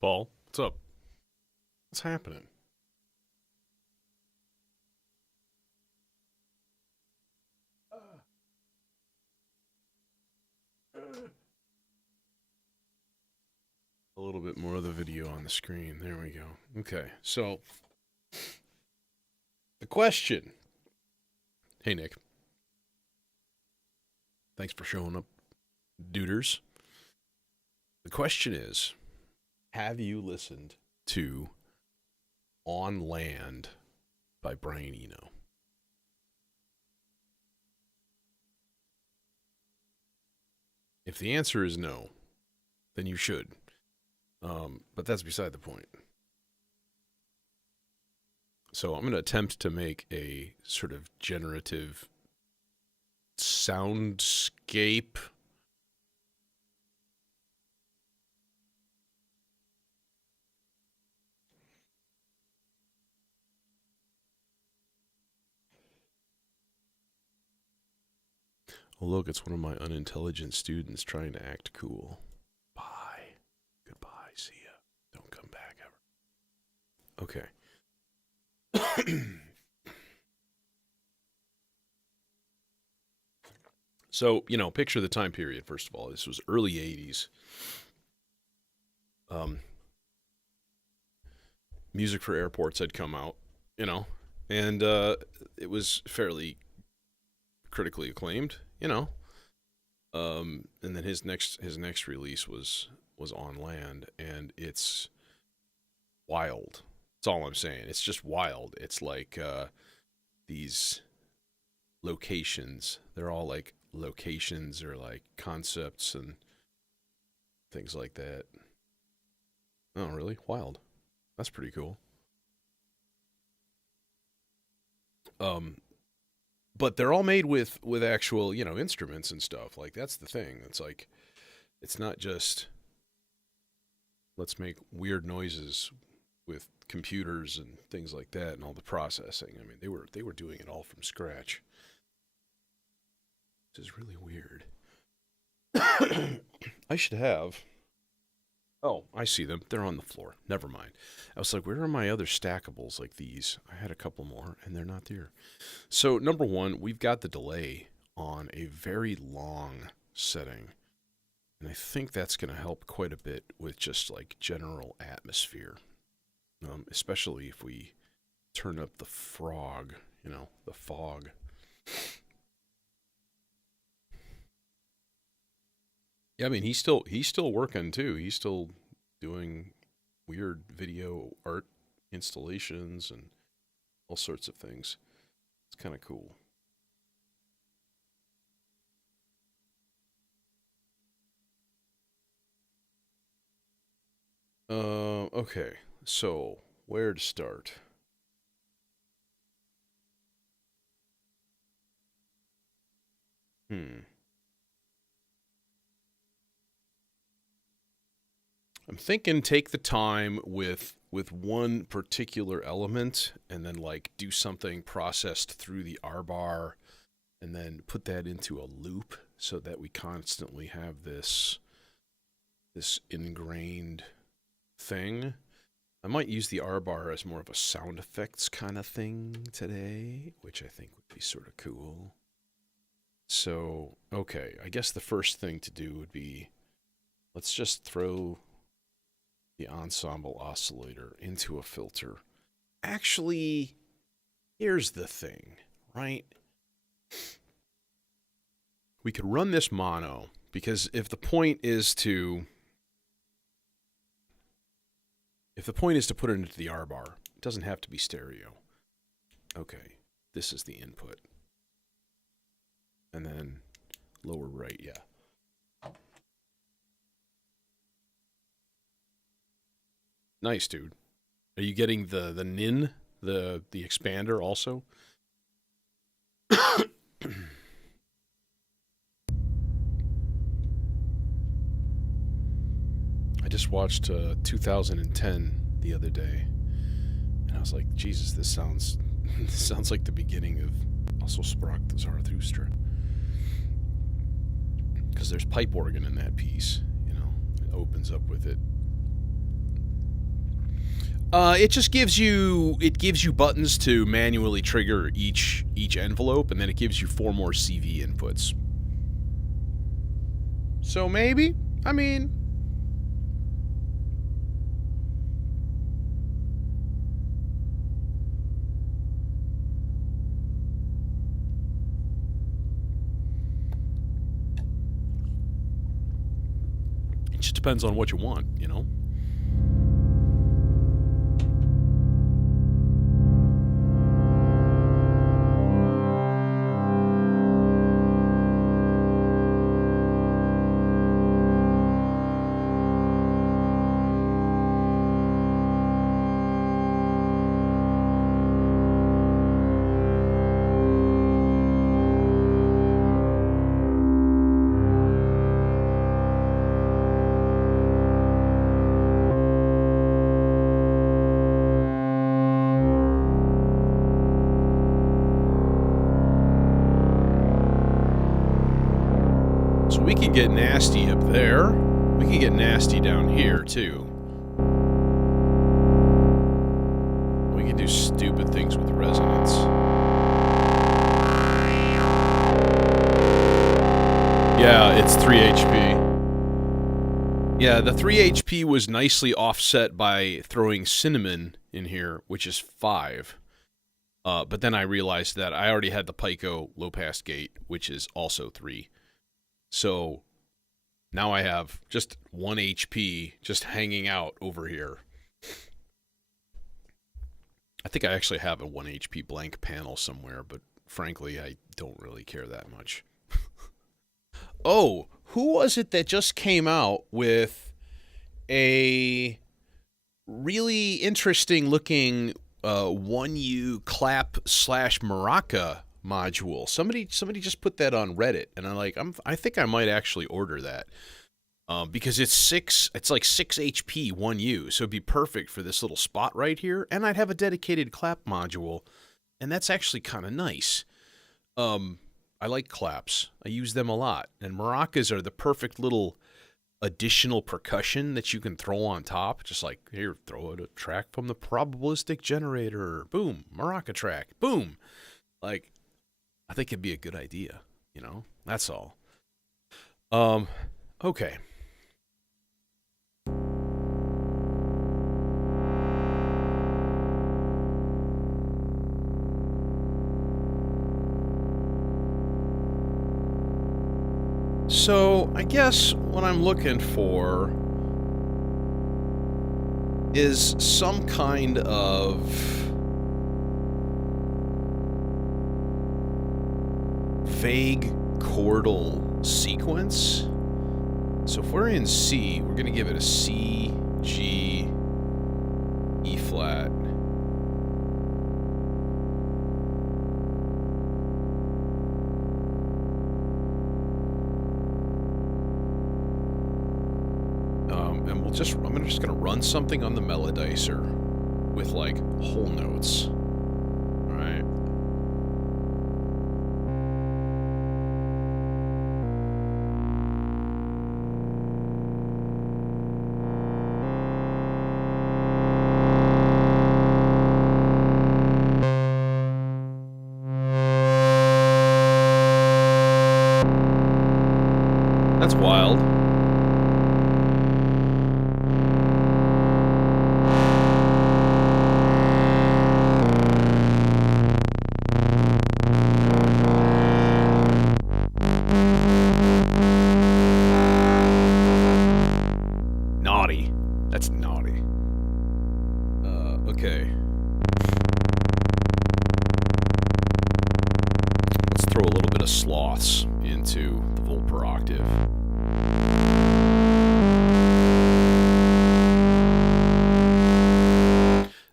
Paul, what's up? What's happening? A little bit more of the video on the screen. There we go. Okay, so the question. Hey, Nick. Thanks for showing up, duders. The question is, have you listened to On Land by Brian Eno? If the answer is no, then you should. But that's beside the point. So I'm going to attempt to make a sort of generative soundscape. Oh, look, it's one of my unintelligent students trying to act cool. Bye. Goodbye. See ya. Don't come back ever. Okay. So, picture the time period, first of all. This was early 80s. Music for Airports had come out, and it was fairly critically acclaimed, and then his next release was On Land, and it's wild. That's all I'm saying. It's just wild. It's like these locations. They're all like locations or like concepts and things like that. Oh, really? Wild. That's pretty cool. But they're all made with actual, instruments and stuff. Like, that's the thing. It's like, it's not just let's make weird noises with computers and things like that and all the processing. I mean, they were doing it all from scratch. This is really weird. I should have. Oh, I see them. They're on the floor. Never mind. I was like, where are my other stackables like these? I had a couple more, and they're not there. So, number one, we've got the delay on a very long setting. And I think that's going to help quite a bit with just like general atmosphere. Especially if we turn up the frog, the fog. Yeah, I mean, he's still working too. He's still doing weird video art installations and all sorts of things. It's kind of cool. Okay. So, where to start? Hmm. I'm thinking take the time with one particular element and then like do something processed through the R bar and then put that into a loop so that we constantly have this ingrained thing. I might use the R bar as more of a sound effects kind of thing today, which I think would be sort of cool. So, okay, I guess the first thing to do would be let's just throw the ensemble oscillator into a filter. Actually, here's the thing, right? We could run this mono because if the point is to put it into the R bar, it doesn't have to be stereo. Okay, this is the input. And then lower right, yeah. Nice, dude. Are you getting the nin, the expander also? I just watched 2010 the other day, and I was like, Jesus, this sounds like the beginning of also Sprach the Zarathustra, because there's pipe organ in that piece. It opens up with it It just gives you buttons to manually trigger each envelope, and then it gives you 4 more CV inputs. So maybe, I mean, it just depends on what you want, you know? We can get nasty up there. We can get nasty down here, too. We can do stupid things with resonance. Yeah, it's 3 HP. Yeah, the 3 HP was nicely offset by throwing cinnamon in here, which is 5. But then I realized that I already had the Pico low-pass gate, which is also 3. So now I have just 1 HP just hanging out over here. I think I actually have a 1 HP blank panel somewhere, but frankly, I don't really care that much. Oh, who was it that just came out with a really interesting looking 1U clap / maraca module? Somebody just put that on Reddit, and I think I might actually order that, because it's like 6 HP 1U, so it'd be perfect for this little spot right here, and I'd have a dedicated clap module, and that's actually kind of nice. I like claps. I use them a lot, and maracas are the perfect little additional percussion that you can throw on top. Just like, here, throw a track from the probabilistic generator, boom, maraca track, boom. Like, I think it'd be a good idea, you know? That's all. Okay. So, I guess what I'm looking for is some kind of vague chordal sequence. So if we're in C, we're going to give it a C, G, E flat. And I'm just going to run something on the melodizer with like whole notes. All right. That's wild. Naughty. That's naughty. Okay. Let's throw a little bit of sloths into the volt per octave.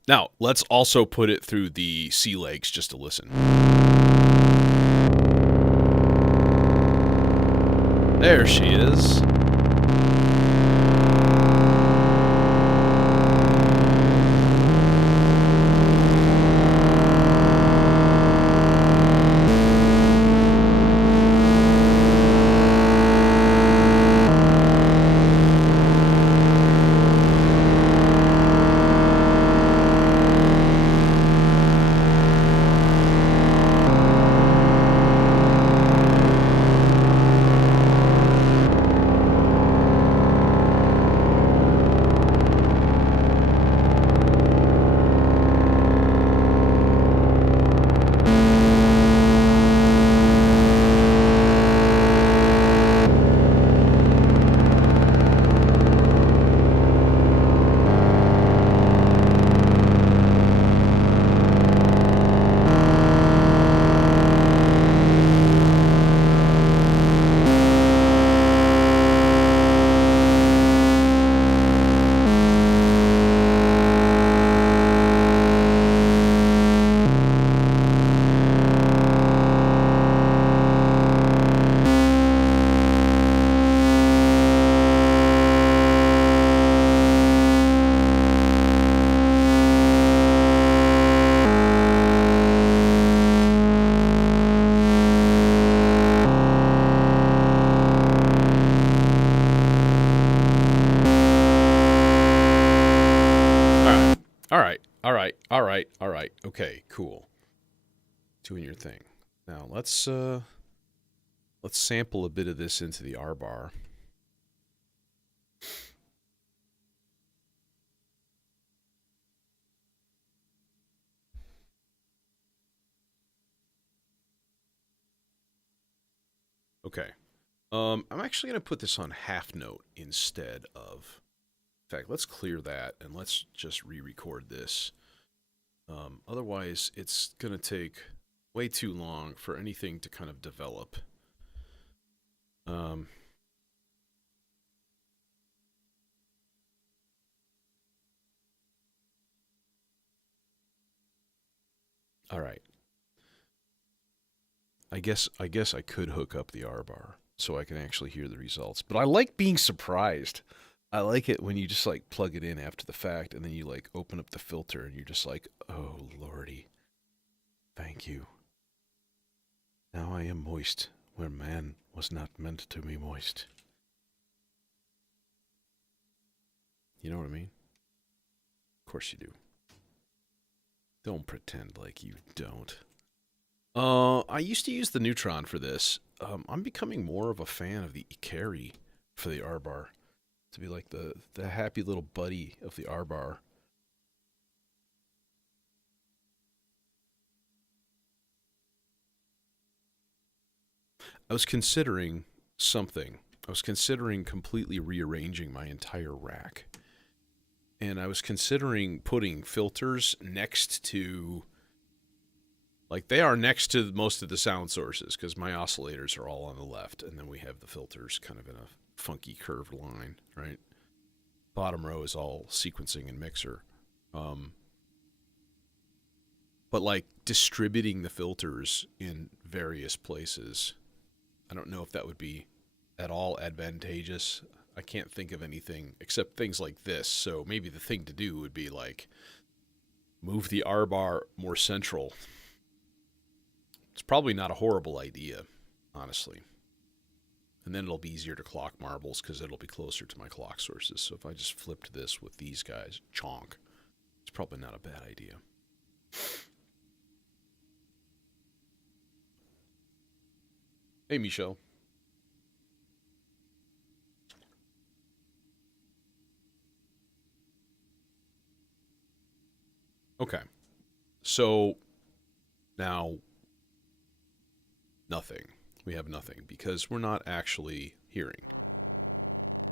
Now, let's also put it through the C legs just to listen. There she is. All right. All right. All right. All right. Okay, cool. Doing your thing. Now let's sample a bit of this into the R bar. Okay. I'm actually going to put this on half note instead of. In fact, let's clear that and let's just re-record this. Otherwise, it's going to take way too long for anything to kind of develop. All right. I guess I could hook up the R bar so I can actually hear the results. But I like being surprised. I like it when you just like plug it in after the fact and then you like open up the filter and you're just like, "Oh lordy. Thank you. Now I am moist where man was not meant to be moist." You know what I mean? Of course you do. Don't pretend like you don't. I used to use the Neutron for this. I'm becoming more of a fan of the Ikari for the R bar. To be like the happy little buddy of the R bar. I was considering something. I was considering completely rearranging my entire rack. And I was considering putting filters next to, like they are next to most of the sound sources because my oscillators are all on the left. And then we have the filters kind of in a funky curved line, right? Bottom row is all sequencing and mixer. But like distributing the filters in various places, I don't know if that would be at all advantageous. I can't think of anything except things like this. So maybe the thing to do would be like move the R bar more central. It's probably not a horrible idea, honestly. And then it'll be easier to clock marbles because it'll be closer to my clock sources. So if I just flipped this with these guys, chonk, it's probably not a bad idea. Hey, Michelle. Okay. So now nothing. We have nothing because we're not actually hearing.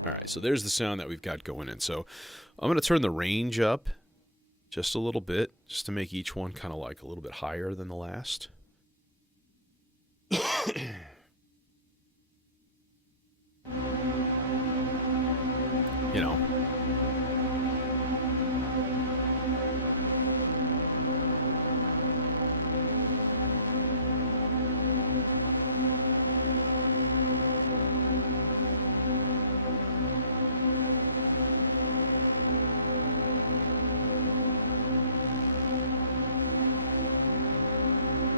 All right, so there's the sound that we've got going in. So I'm going to turn the range up just a little bit just to make each one kind of like a little bit higher than the last. You know.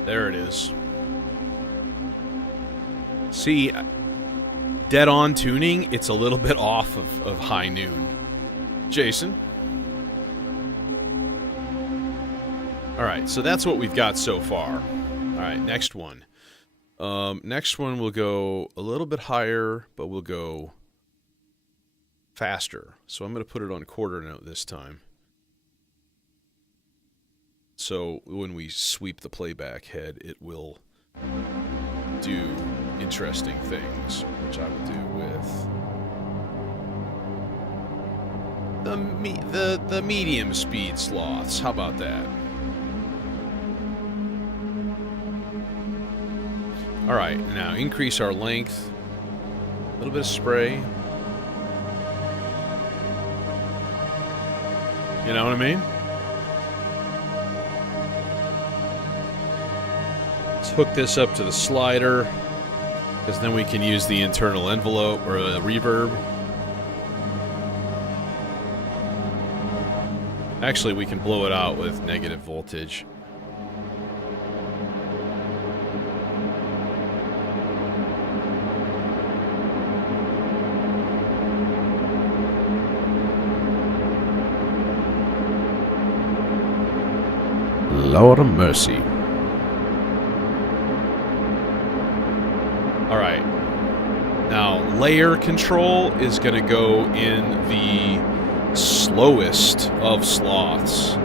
There it is. See, dead on tuning, it's a little bit off of high noon. Jason? Alright, so that's what we've got so far. Alright, next one. Next one will go a little bit higher, but we'll go faster. So I'm going to put it on quarter note this time. So when we sweep the playback head, it will do interesting things, which I will do with the medium speed sloths. How about that? All right, now increase our length. A little bit of spray. You know what I mean? Let's hook this up to the slider, because then we can use the internal envelope or a reverb. Actually, we can blow it out with negative voltage. Lord of mercy. All right. Now, layer control is going to go in the slowest of sloths.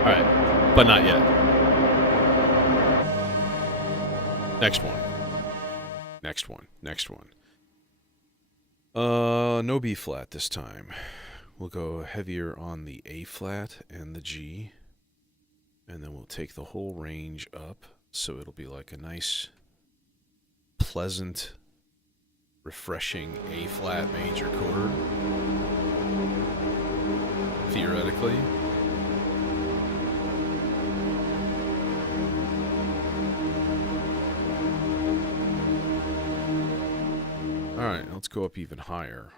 All right, but not yet. Next one. Next one. Next one. No B flat this time. We'll go heavier on the A flat and the G. And then we'll take the whole range up. So it'll be like a nice, pleasant, refreshing A flat major chord. Theoretically. Alright, let's go up even higher.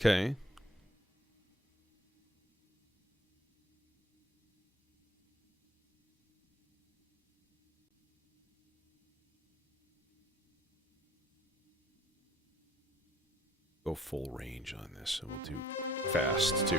Okay. Go full range on this, and we'll do fast too.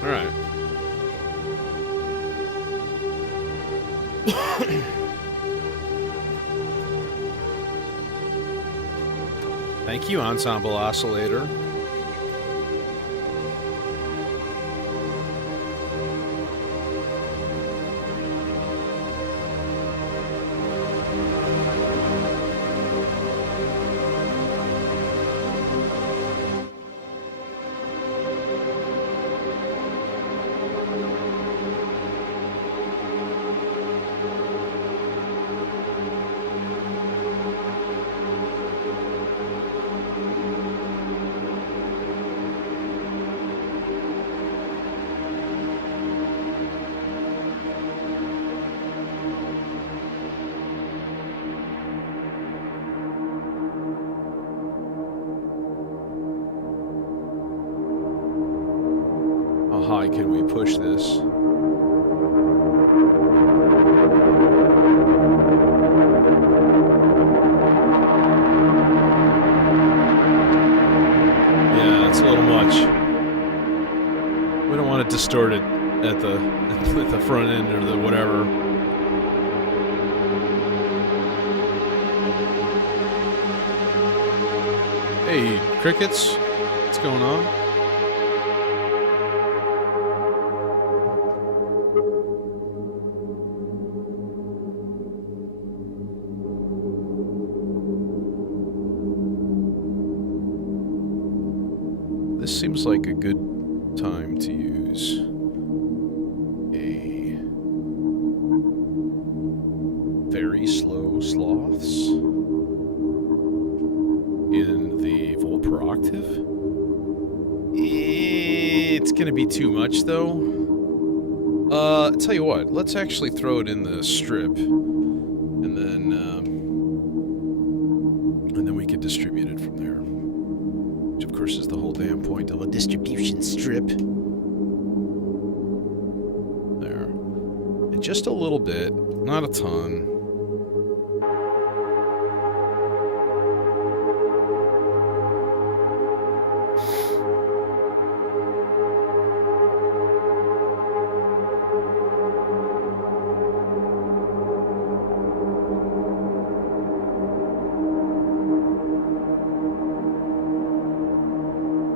All right. Thank you, Ensemble Oscillator. How high can we push this? Yeah, that's a little much. We don't want it distorted at the front end or the whatever. Hey, crickets, what's going on? This seems like a good time to use a very slow sloths in the volt per octave. It's gonna be too much though. Tell you what, let's actually throw it in the strip, and then we could distribute it from there. Which of course is the whole damn point of a distribution strip. There. And just a little bit, not a ton.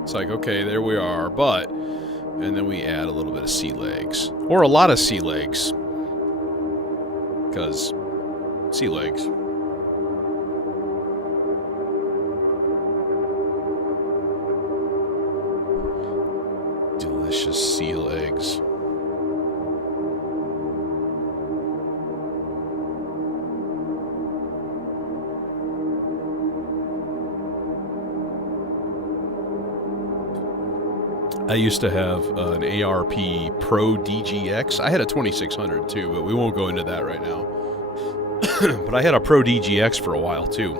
It's like, okay, there we are, but, and then we add a little bit of sea legs, or a lot of sea legs, because sea legs. Delicious seal eggs. I used to have an ARP Pro DGX. I had a 2600 too, but we won't go into that right now. But I had a Pro DGX for a while too.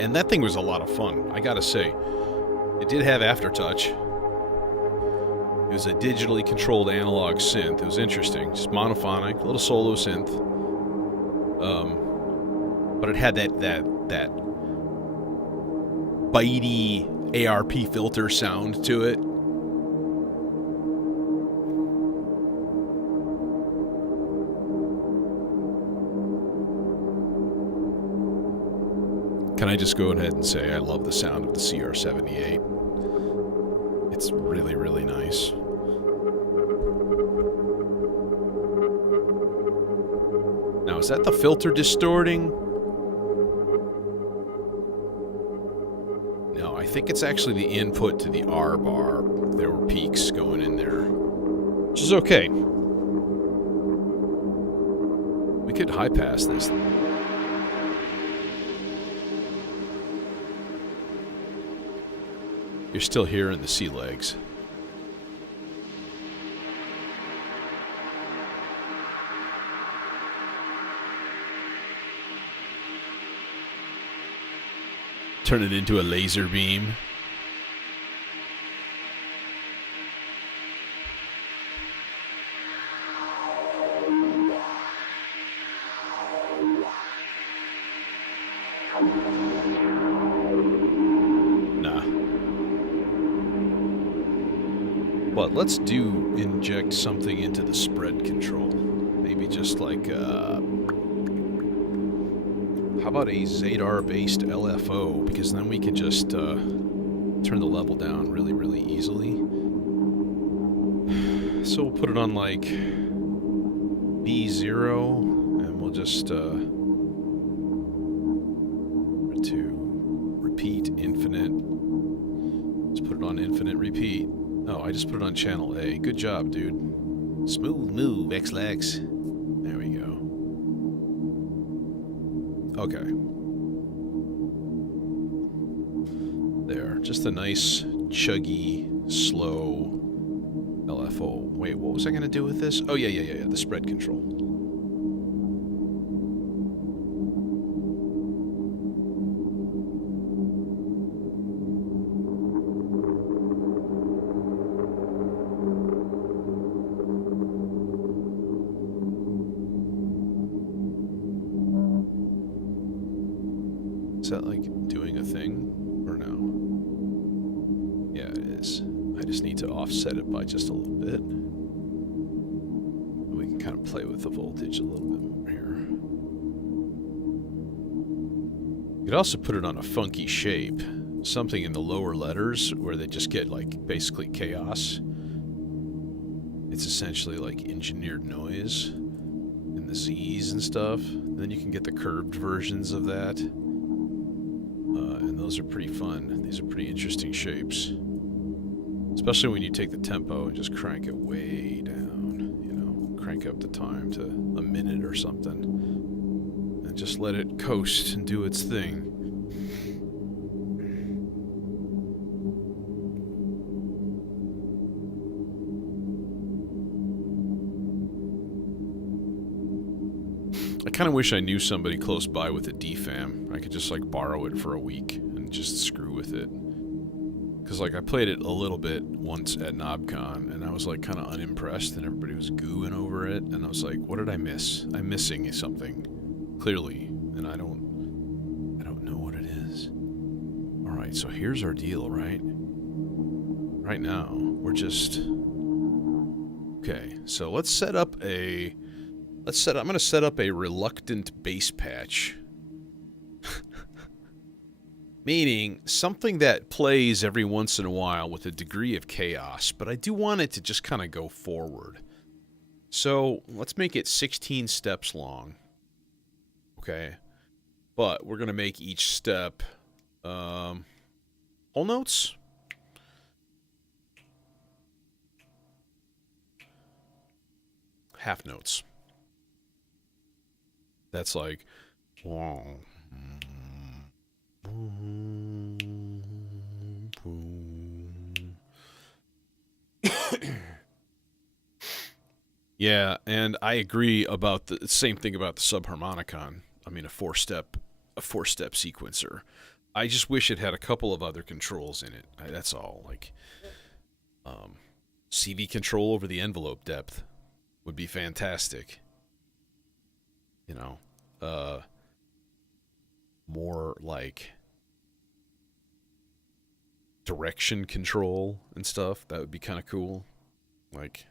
And that thing was a lot of fun, I gotta say. It did have aftertouch. It was a digitally controlled analog synth. It was interesting. Just monophonic, a little solo synth. But it had that bitey ARP filter sound to it. Can I just go ahead and say I love the sound of the CR78? It's really, really nice. Now, is that the filter distorting? No, I think it's actually the input to the R bar. There were peaks going in there, which is okay. We could high pass this. You're still hearing the sea legs. Turn it into a laser beam. But let's inject something into the spread control. Maybe just like, how about a Zadar-based LFO? Because then we can just turn the level down really, really easily. So we'll put it on like B0, and we'll just to repeat infinite. Just put it on infinite repeat. Oh, I just put it on channel A. Good job, dude. Smooth move, X-Lax. There we go. Okay. There. Just a nice, chuggy, slow LFO. Wait, what was I going to do with this? Oh, yeah. The spread control. Is that like doing a thing or no? Yeah, it is. I just need to offset it by just a little bit. We can kind of play with the voltage a little bit more here. You could also put it on a funky shape. Something in the lower letters where they just get like basically chaos. It's essentially like engineered noise in the Z's and stuff. And then you can get the curved versions of that. And those are pretty fun. These are pretty interesting shapes. Especially when you take the tempo and just crank it way down. You know, crank up the time to a minute or something. And just let it coast and do its thing. I kind of wish I knew somebody close by with a DFAM. I could just like borrow it for a week and just screw with it. Because like I played it a little bit once at KnobCon and I was like kind of unimpressed and everybody was gooing over it and I was like, what did I miss? I'm missing something clearly and I don't know what it is. All right, so here's our deal, right? Right now, we're just okay. So let's set up a. I'm going to set up a reluctant bass patch. Meaning something that plays every once in a while with a degree of chaos, but I do want it to just kind of go forward. So let's make it 16 steps long. Okay. But we're going to make each step whole notes. Half notes. That's like, yeah, and I agree about the same thing about the subharmonicon. I mean, a four-step sequencer. I just wish it had a couple of other controls in it. That's all. Like, um, CV control over the envelope depth would be fantastic. You know, more like direction control and stuff. That would be kind of cool. Like,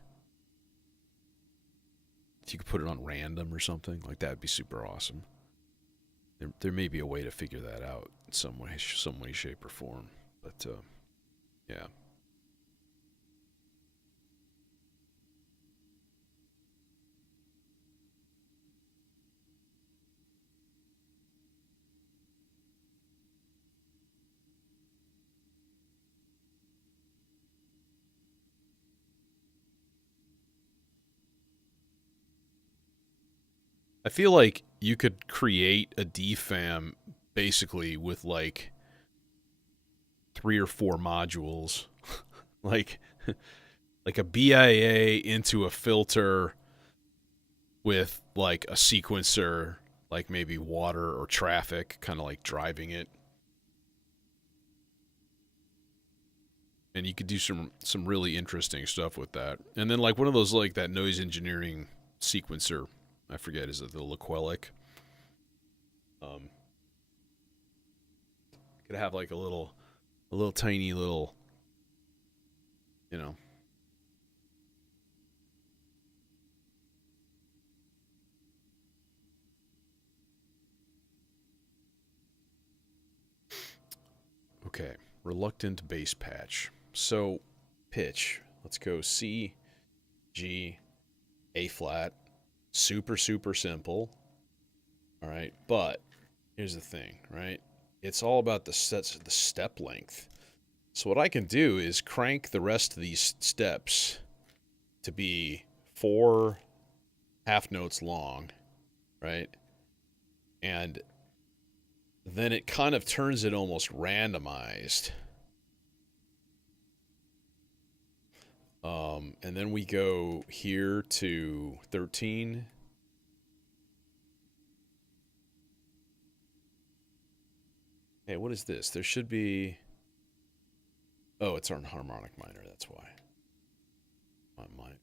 if you could put it on random or something, like that would be super awesome. There may be a way to figure that out in some way, shape, or form. But yeah, I feel like you could create a DFAM basically with like 3 or 4 modules, like like a BIA into a filter with like a sequencer, like maybe water or traffic, kind of like driving it. And you could do some really interesting stuff with that. And then like one of those like that noise engineering sequencer, I forget, is it the Laquelic? Um, could have like a little tiny little, you know. Okay, reluctant bass patch. So pitch. Let's go C, G, A flat. Super super simple. All right, but here's the thing, right? It's all about the step length. So what I can do is crank the rest of these steps to be 4 half notes long, right? And then it kind of turns it almost randomized. And then we go here to 13. Hey, what is this? There should be. Oh, it's our harmonic minor. That's why. Minor.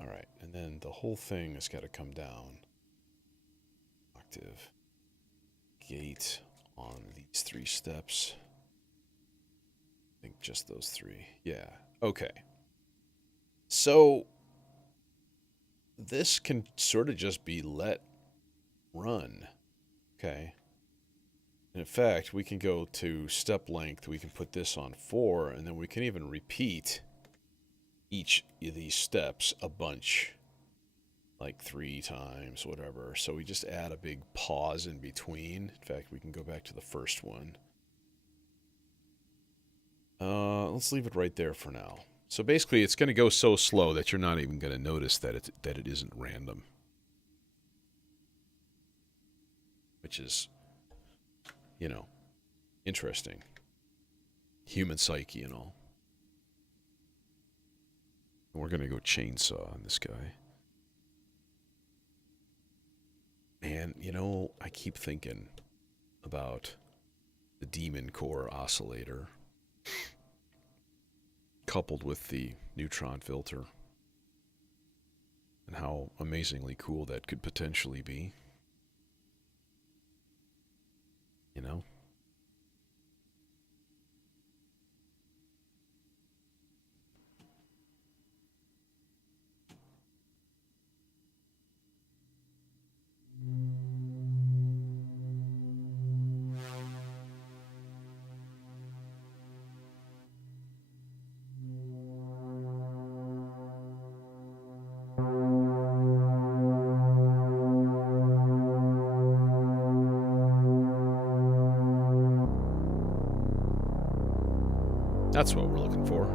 All right, and then the whole thing has got to come down. Octave. Gate on these 3 steps. I think just those 3. Yeah. Okay. So this can sort of just be let run. Okay. And in fact, we can go to step length. We can put this on 4, and then we can even repeat each of these steps a bunch, like 3 times, whatever. So we just add a big pause in between. In fact, we can go back to the first one. Let's leave it right there for now. So basically, it's going to go so slow that you're not even going to notice that it isn't random, which is, you know, interesting. Human psyche and all. And we're going to go chainsaw on this guy. And, you know, I keep thinking about the Demon Core oscillator coupled with the neutron filter and how amazingly cool that could potentially be. You know? That's what we're looking for.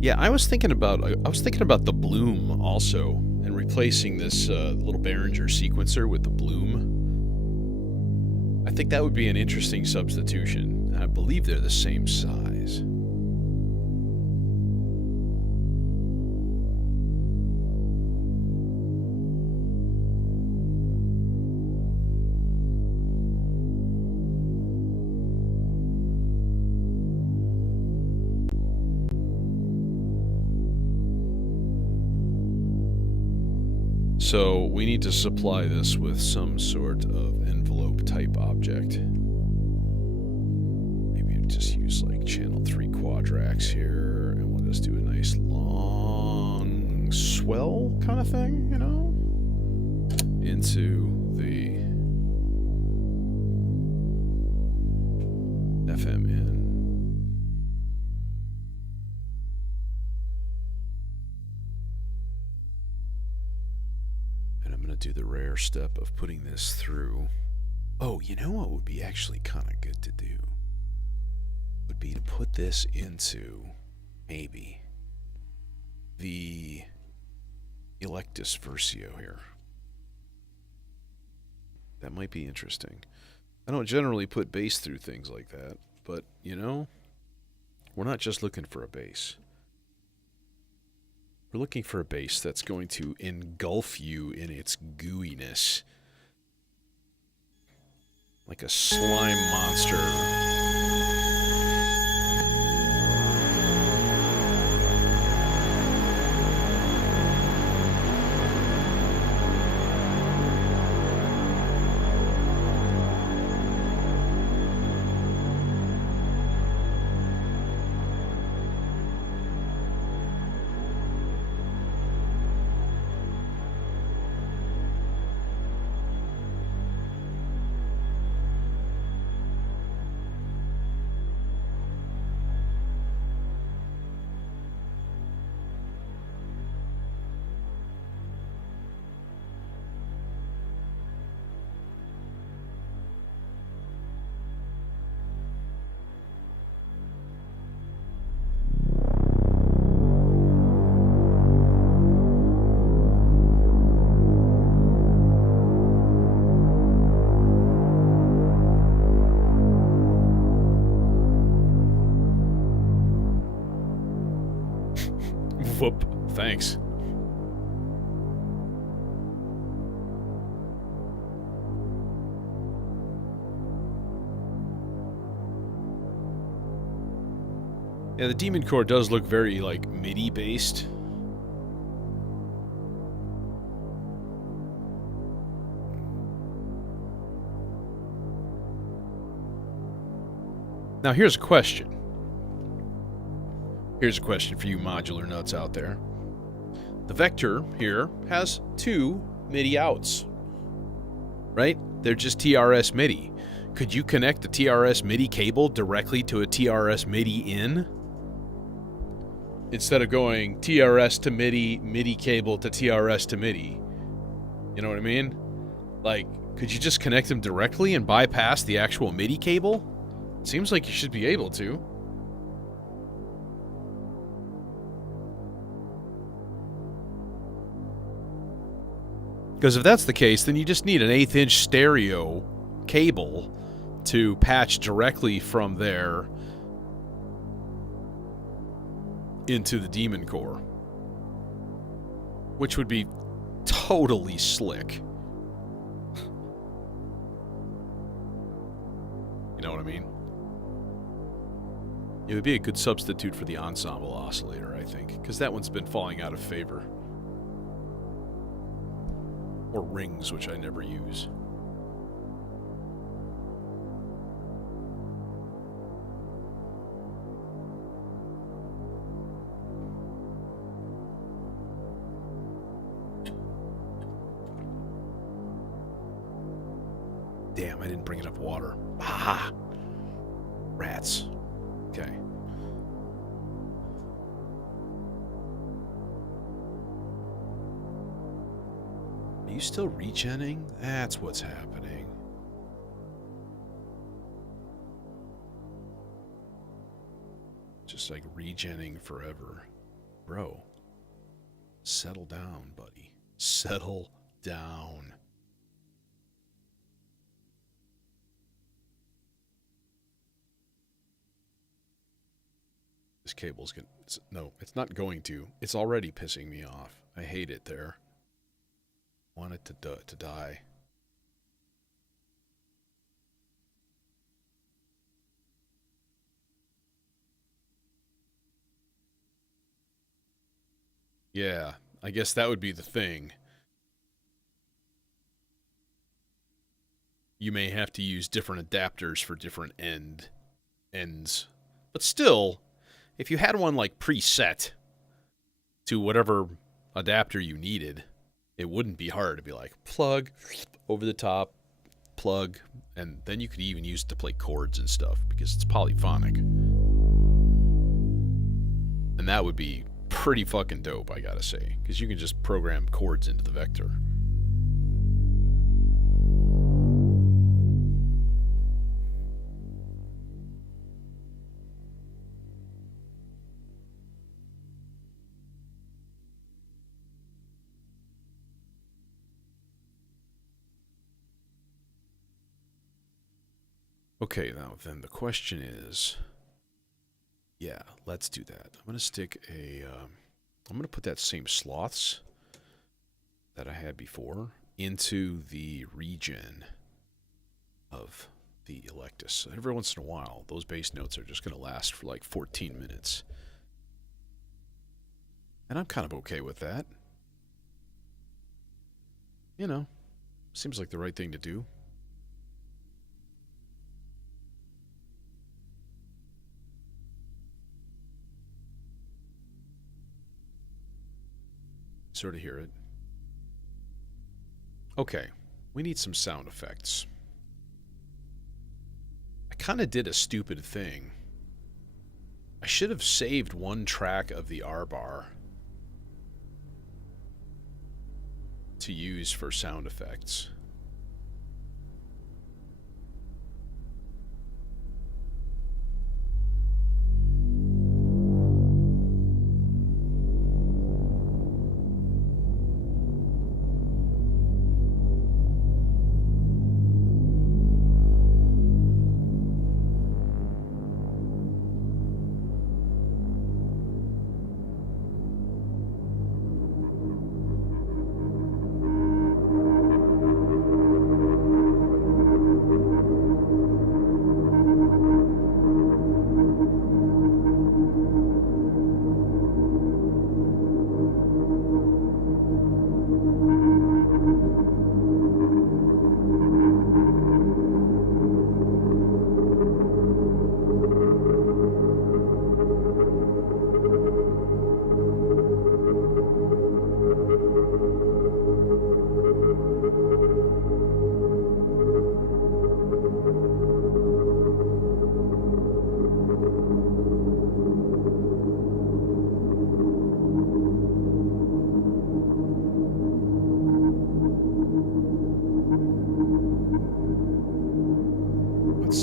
Yeah, I was thinking about the bloom also, and replacing this little Behringer sequencer with the bloom. I think that would be an interesting substitution. I believe they're the same size. So we need to supply this with some sort of envelope type object. Maybe just use like channel 3 quadrax here, and we'll just do a nice long swell kind of thing, you know, into the FM in. Do the rare step of putting this through. Oh, you know what would be actually kind of good to do? Would be to put this into maybe the Electus Versio here. That might be interesting. I don't generally put bass through things like that, but you know, we're not just looking for a bass. We're looking for a bass that's going to engulf you in its gooiness. Like a slime monster. Whoop. Thanks. Yeah, the Demon Core does look very, like, MIDI based. Now, here's a question. Here's a question for you modular nuts out there. The Vector here has 2 MIDI outs, right? They're just TRS MIDI. Could you connect the TRS MIDI cable directly to a TRS MIDI in? Instead of going TRS to MIDI, MIDI cable to TRS to MIDI. You know what I mean? Like, could you just connect them directly and bypass the actual MIDI cable? Seems like you should be able to. Because if that's the case, then you just need an 1/8 inch stereo cable to patch directly from there into the Demon Core, which would be totally slick. You know what I mean? It would be a good substitute for the ensemble oscillator, I think, because that one's been falling out of favor. Or rings, which I never use. Damn, I didn't bring enough water. Ah! Rats. Okay. you still regenning? That's what's happening. Just like regenning forever. Bro, settle down, buddy. Settle down. This cable's gonna... no, it's not going to. It's already pissing me off. I hate it there. Want it to die. Yeah, I guess that would be the thing. You may have to use different adapters for different ends. But still, if you had one like preset to whatever adapter you needed, it wouldn't be hard to be like plug over the top, plug, and then you could even use it to play chords and stuff because it's polyphonic. And that would be pretty fucking dope, I gotta say, because you can just program chords into the vector. Okay, now then the question is, yeah, let's do that. I'm gonna stick a, I'm gonna put that same sloths that I had before into the regen of the Electus. So every once in a while, those bass notes are just gonna last for like 14 minutes. And I'm kind of okay with that. You know, seems like the right thing to do. Sort of hear it. Okay, we need some sound effects. I kind of did a stupid thing. I should have saved one track of the R-bar to use for sound effects.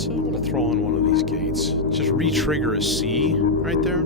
I'm gonna throw on one of these gates. Just re-trigger a C right there.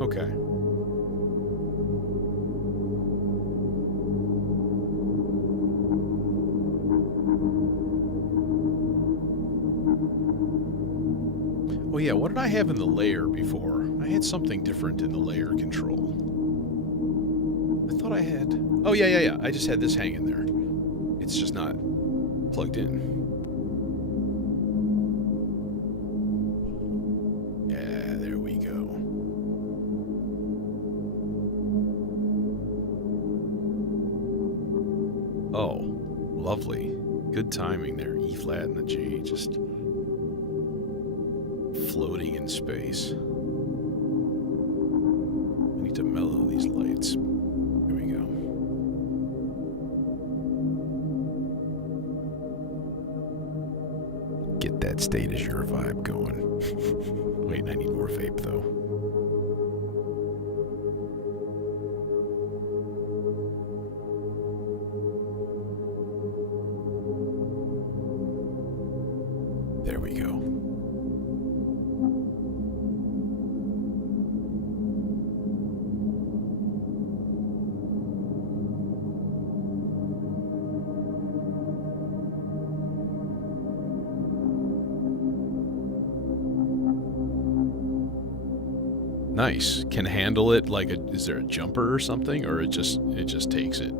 Okay. Oh yeah, what did I have in the layer before? I had something different in the layer control. I thought I had... oh yeah. I just had this hanging there. It's just not plugged in. Yeah, there we lovely. Good timing there. E flat and the G just floating in space. I need to mellow these lights. Here we go. Get that State Azure vibe going. Wait, I need more vape though. There we go. Nice. Can handle it like is there a jumper or something, or it just takes it?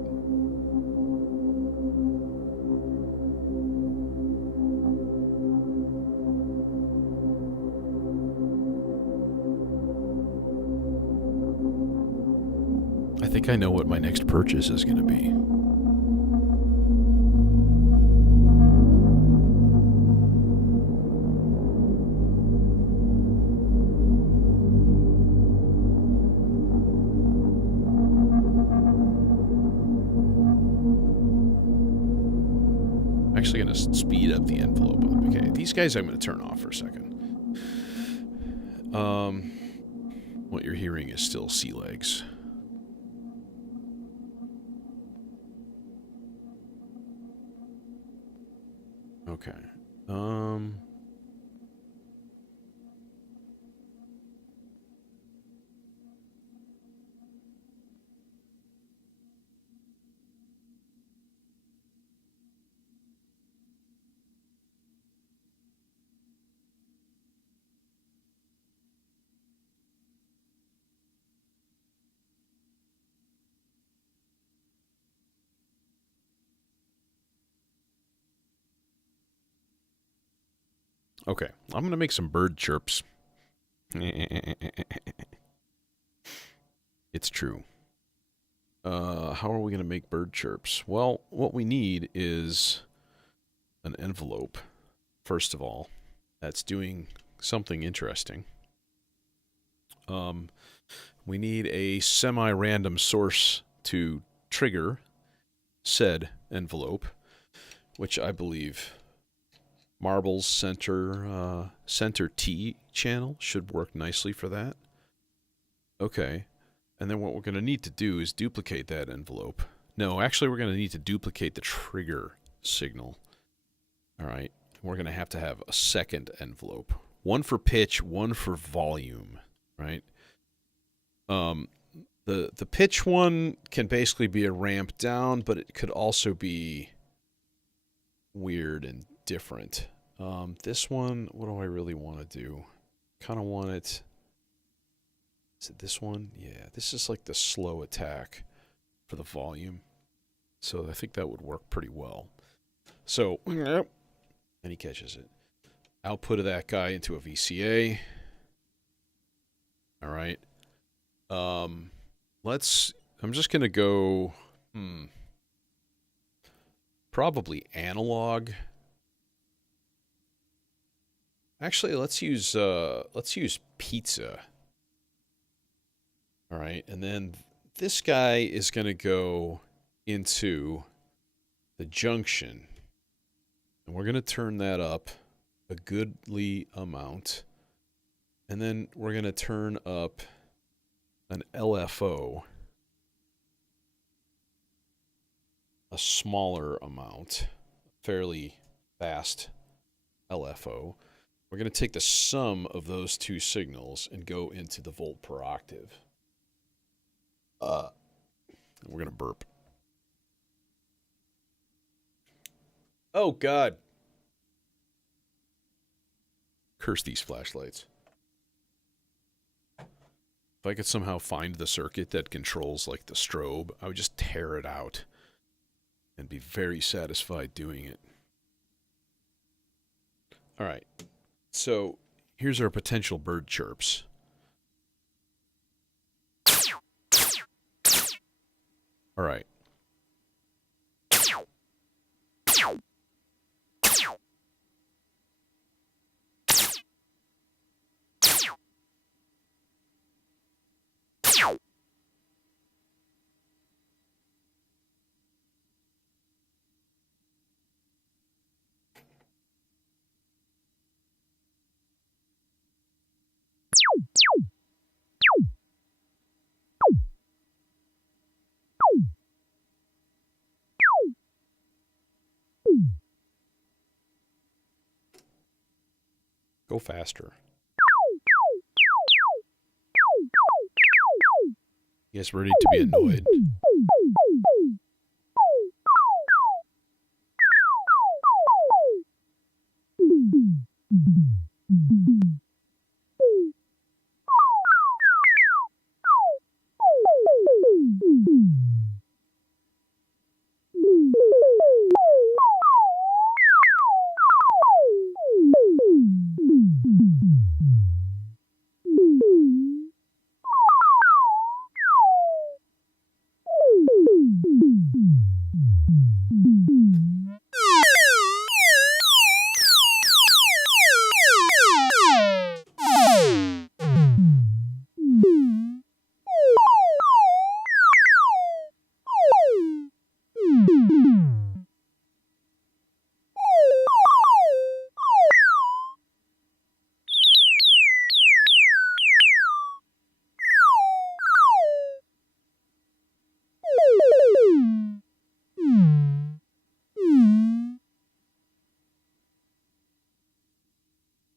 I think I know what my next purchase is going to be. I'm actually going to speed up the envelope. Okay, these guys I'm going to turn off for a second. What you're hearing is still sea legs. Okay. Okay, I'm going to make some bird chirps. It's true. How are we going to make bird chirps? Well, what we need is an envelope, first of all, that's doing something interesting. We need a semi-random source to trigger said envelope, which I believe Marble's center T channel should work nicely for that. Okay. And then what we're going to need to do is duplicate that envelope. No, actually we're going to need to duplicate the trigger signal. All right. We're going to have a second envelope. One for pitch, one for volume, right? The pitch one can basically be a ramp down, but it could also be weird and different. This one, what do I really want to do? Kind of want it. Is it this one? Yeah, this is like the slow attack for the volume. So I think that would work pretty well. So, and he catches it. Output of that guy into a VCA. All right. I'm just going to go, probably analog. Actually, let's use pizza. All right, and then this guy is going to go into the junction. And we're going to turn that up a goodly amount. And then we're going to turn up an LFO a smaller amount, fairly fast LFO. We're going to take the sum of those two signals and go into the volt per octave. We're going to burp. Oh, God. Curse these flashlights. If I could somehow find the circuit that controls, like, the strobe, I would just tear it out and be very satisfied doing it. All right. So, here's our potential bird chirps. All right. Go faster. You guys ready to be annoyed?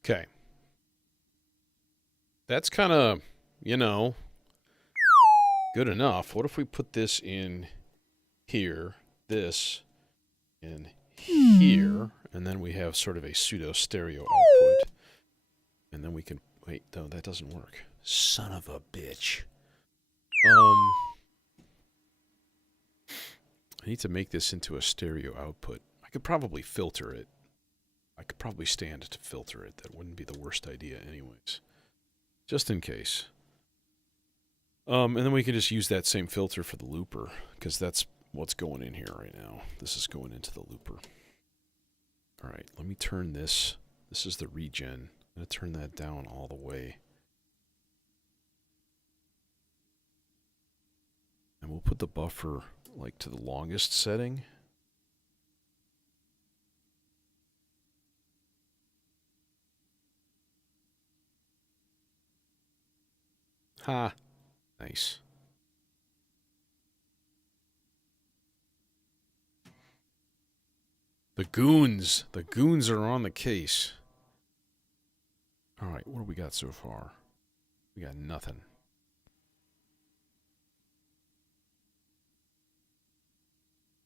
Okay. That's kind of, you know, good enough. What if we put this in here, this in here, and then we have sort of a pseudo stereo output. And then we can, wait, no, that doesn't work. Son of a bitch. I need to make this into a stereo output. I could probably filter it. I could probably stand to filter it. That wouldn't be the worst idea anyways. Just in case. And then we can just use that same filter for the looper, because that's what's going in here right now. This is going into the looper. Alright, let me turn this. This is the regen. I'm going to turn that down all the way. And we'll put the buffer like to the longest setting. Ha! Nice. The goons! The goons are on the case. Alright, what do we got so far? We got nothing.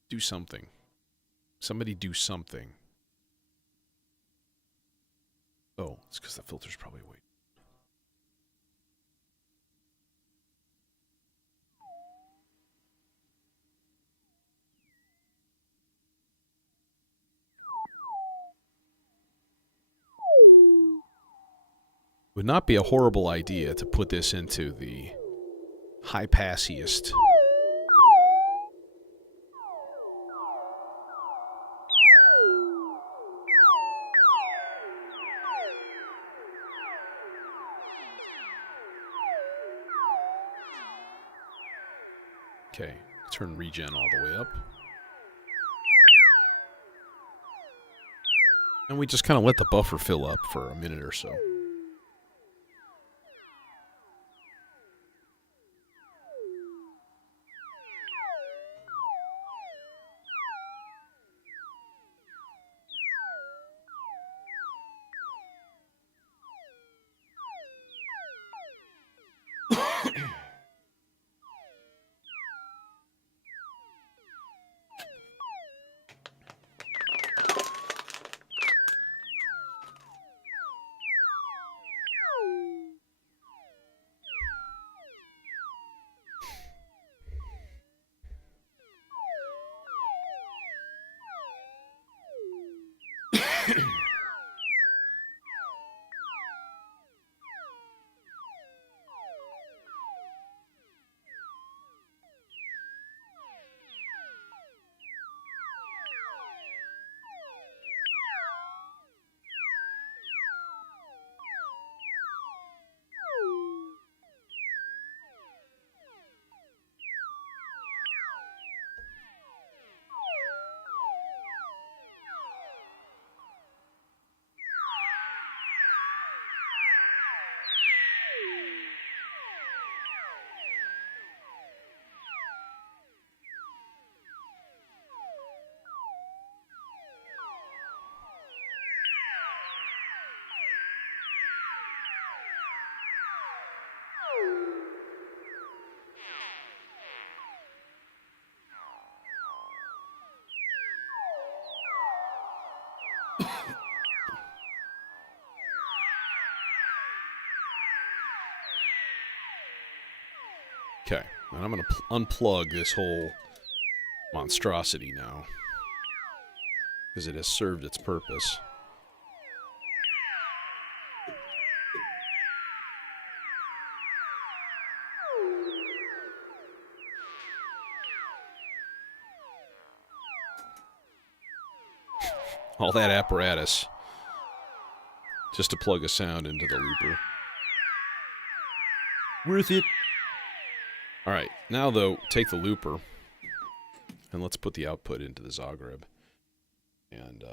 Do something. Somebody do something. Oh, it's because the filter's probably waiting. Would not be a horrible idea to put this into the high passiest. Okay, turn regen all the way up. And we just kind of let the buffer fill up for a minute or so. Okay, and I'm going to unplug this whole monstrosity now, because it has served its purpose. All that apparatus just to plug a sound into the looper. Worth it. Alright, now though, take the looper and let's put the output into the Zagreb. And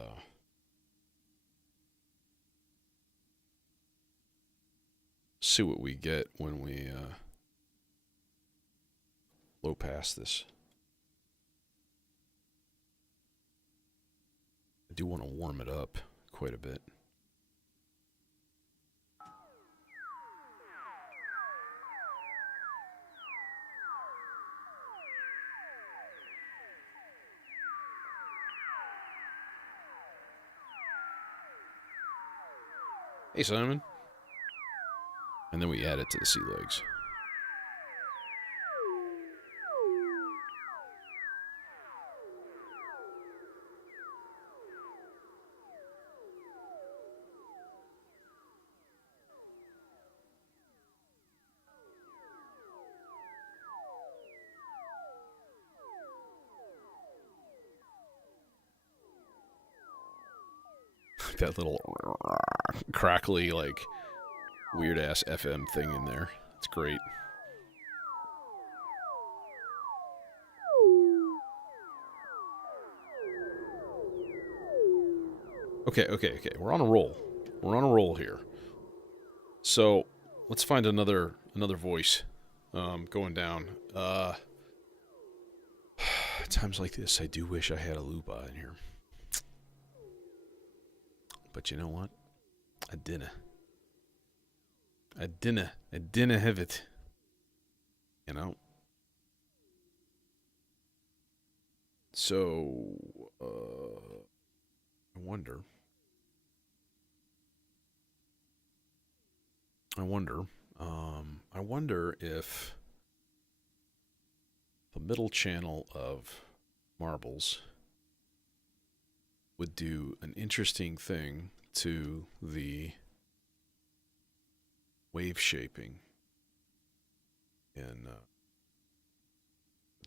see what we get when we low pass this. I do want to warm it up quite a bit. Hey, Simon. And then we add it to the sea legs. That little crackly, like, weird-ass FM thing in there. It's great. Okay. We're on a roll. We're on a roll here. So, let's find another voice going down. Times like this, I do wish I had a lupa in here. But you know what? I didn't have it. You know? So, I wonder if the middle channel of marbles would do an interesting thing to the wave shaping in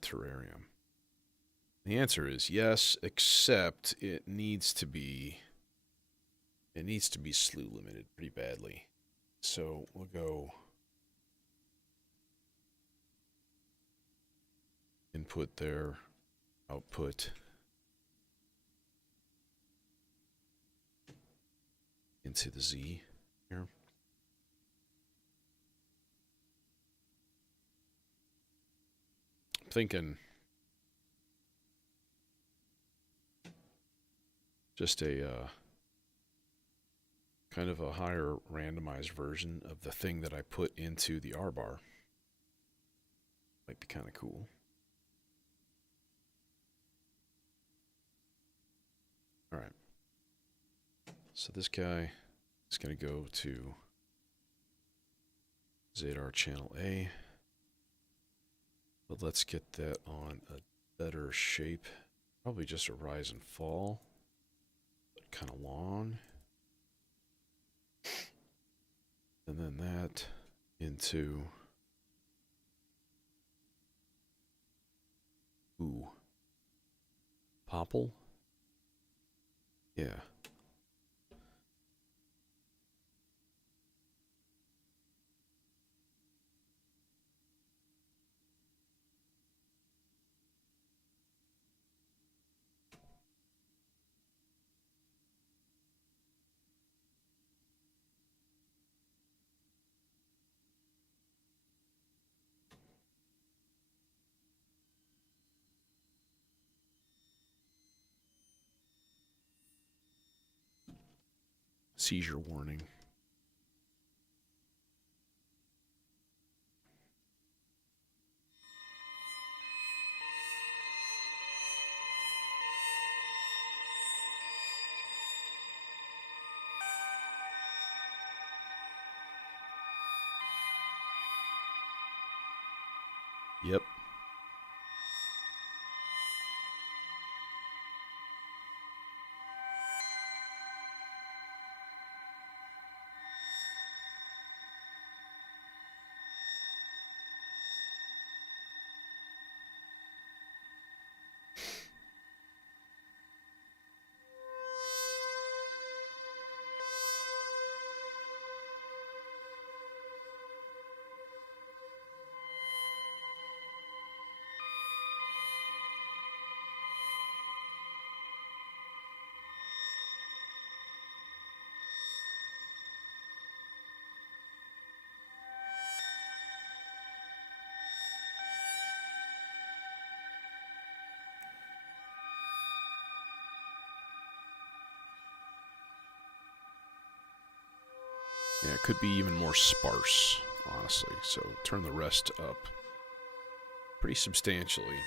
terrarium. The answer is yes, except it needs to be slew limited pretty badly. So we'll go input there, output into the Z here. I'm thinking just a kind of a higher randomized version of the thing that I put into the R bar. Might be kind of cool. All right. So this guy is going to go to Zadar channel A. But let's get that on a better shape. Probably just a rise and fall. Kind of long. And then that into Popple. Yeah. Seizure warning. Yep. Yeah, it could be even more sparse, honestly. So turn the rest up pretty substantially.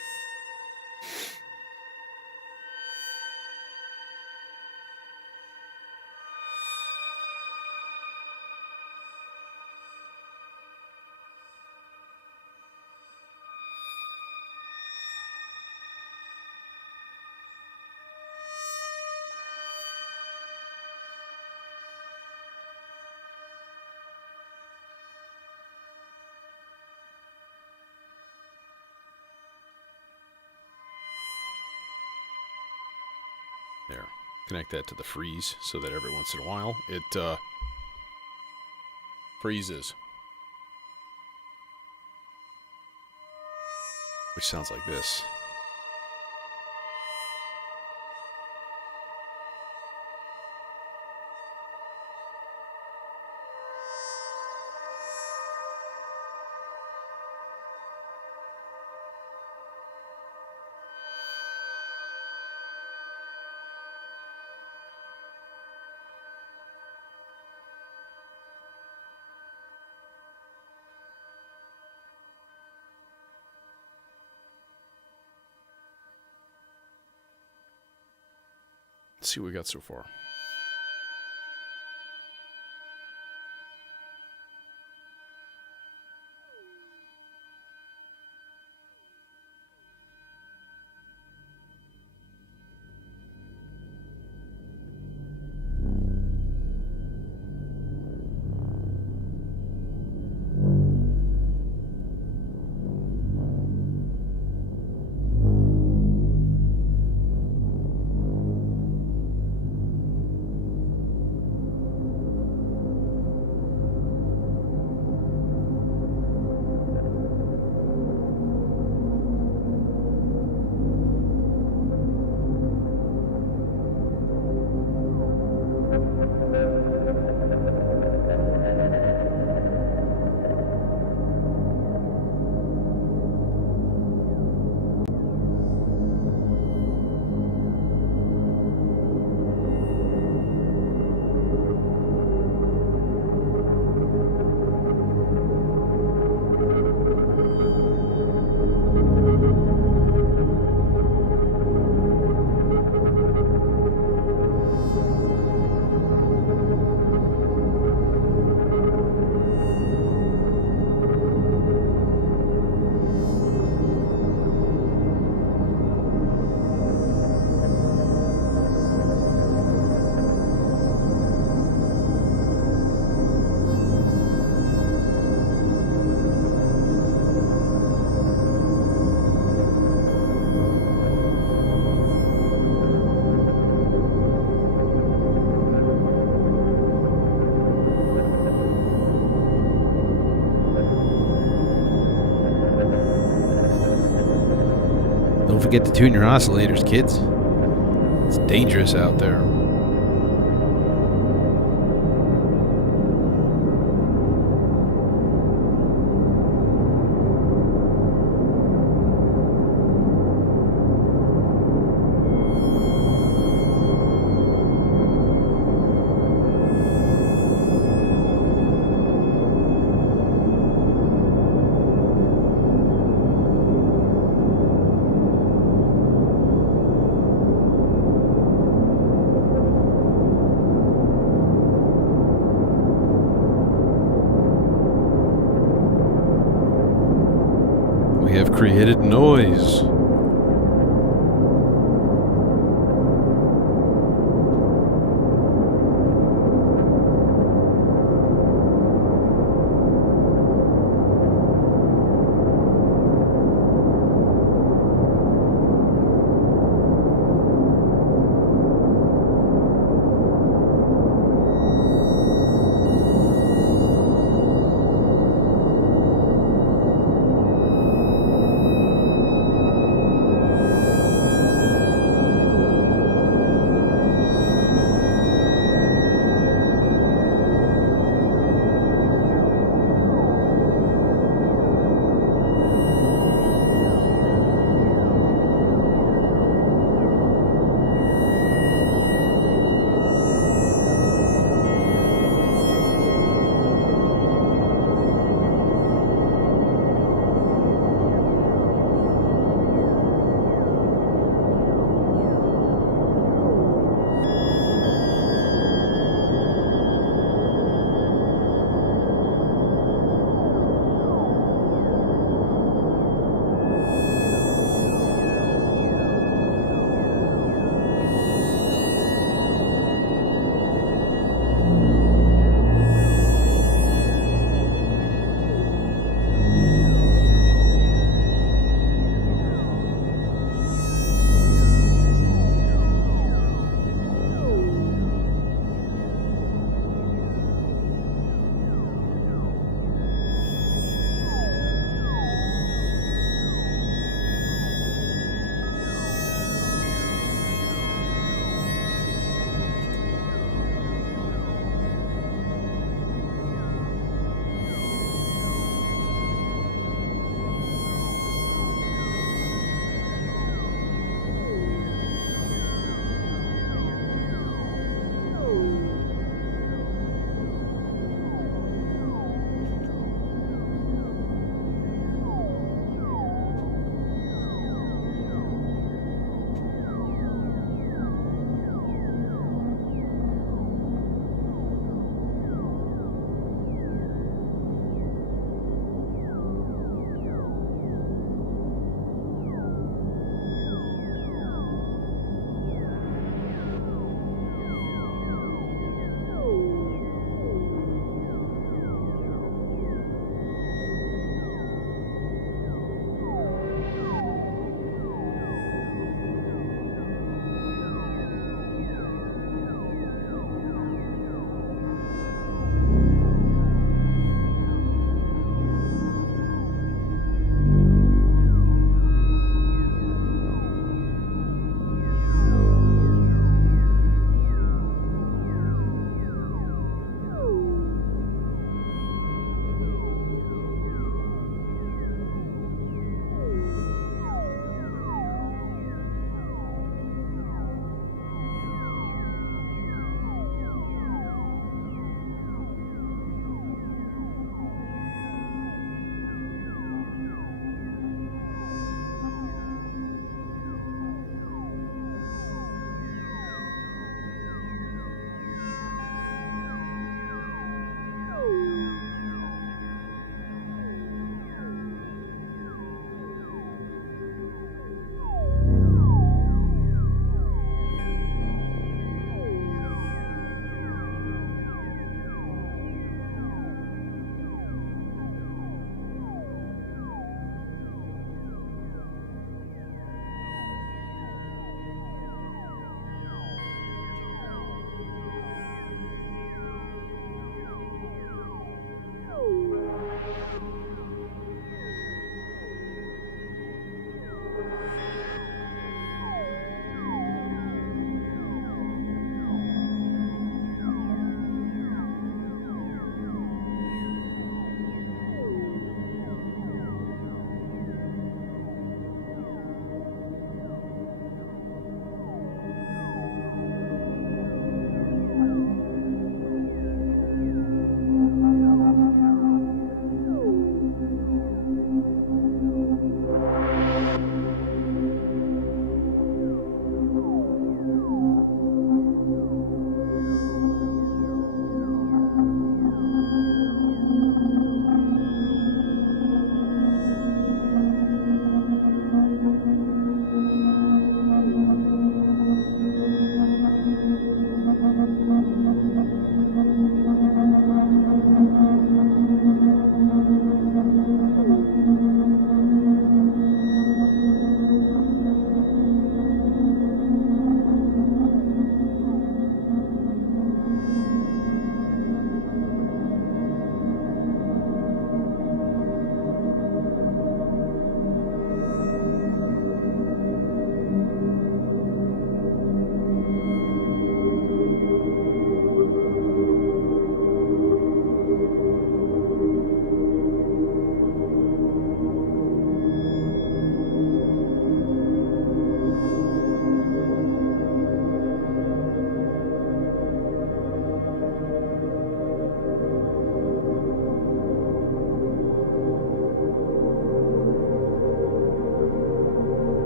There. Connect that to the freeze so that every once in a while it freezes. Which sounds like this. Let's see what we got so far. Don't forget to tune your oscillators, kids. It's dangerous out there. I've created noise.